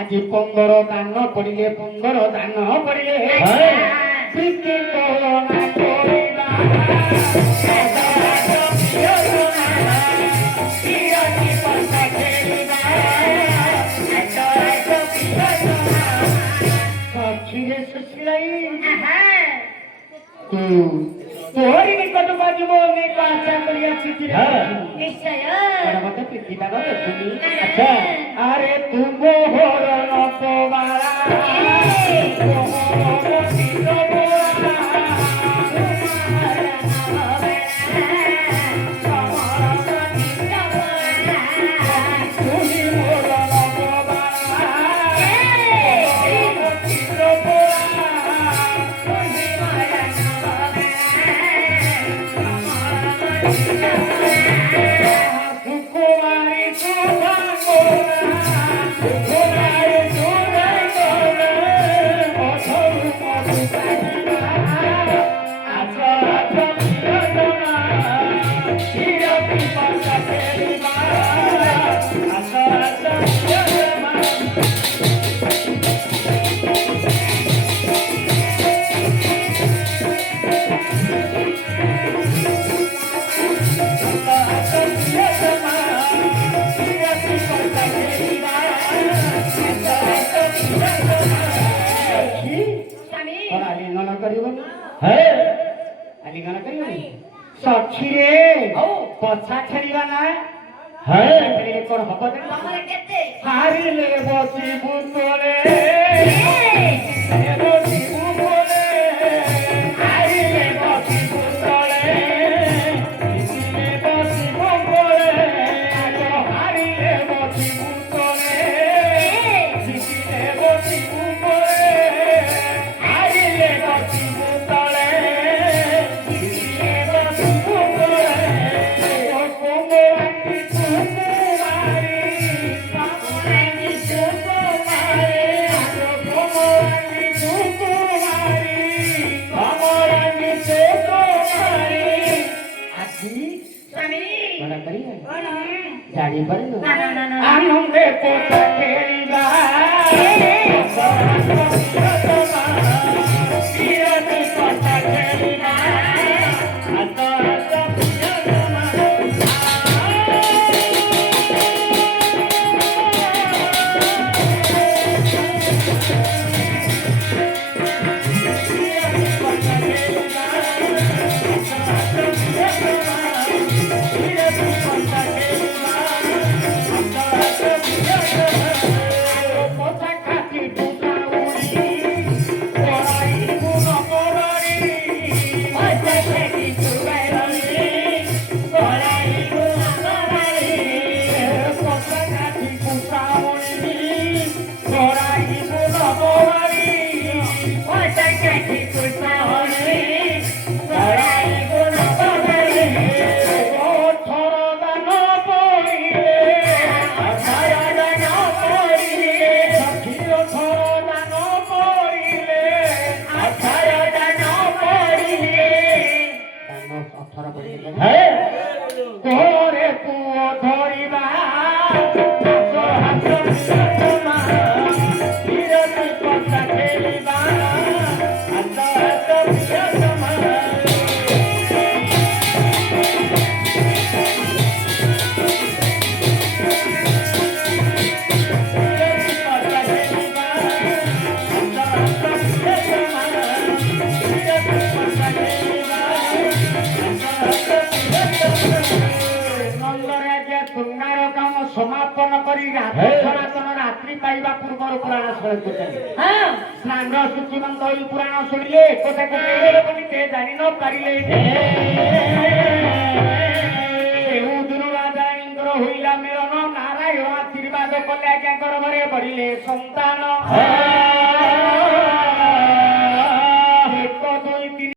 आज 15 दान पड़िले 15 दान पड़िले प्रीति कोरोना कोरोना तोहरी निकट बाजबो ने पाछा करिया चिठी निश्चय मते प्रीति दादा देखुनी अच्छा अरे तू मोहर न पोवाला मोहर न पोवाला साक्षी रे पछा खेलिबा ना है खेलिले कोन हबो दे हमरे केते हारी ले बसी बुतोले बसी बुतोले हारी ले बसी बुतोले ले बसी बुतोले हारी ले बसी बुतोले ले बसी बुतोले हारी ले बसी बुतोले जानी पड़े आनंदे पोता खेलिबा समापन करी सनातन रात्रि पाइबा पूर्व पुराण स्नान सूचिमंत पुराण शुणिले कथा कथे जानी न पारे राजा मेलन नारायण आशीर्वाद कले आज्ञा घरे बढ़िले संतान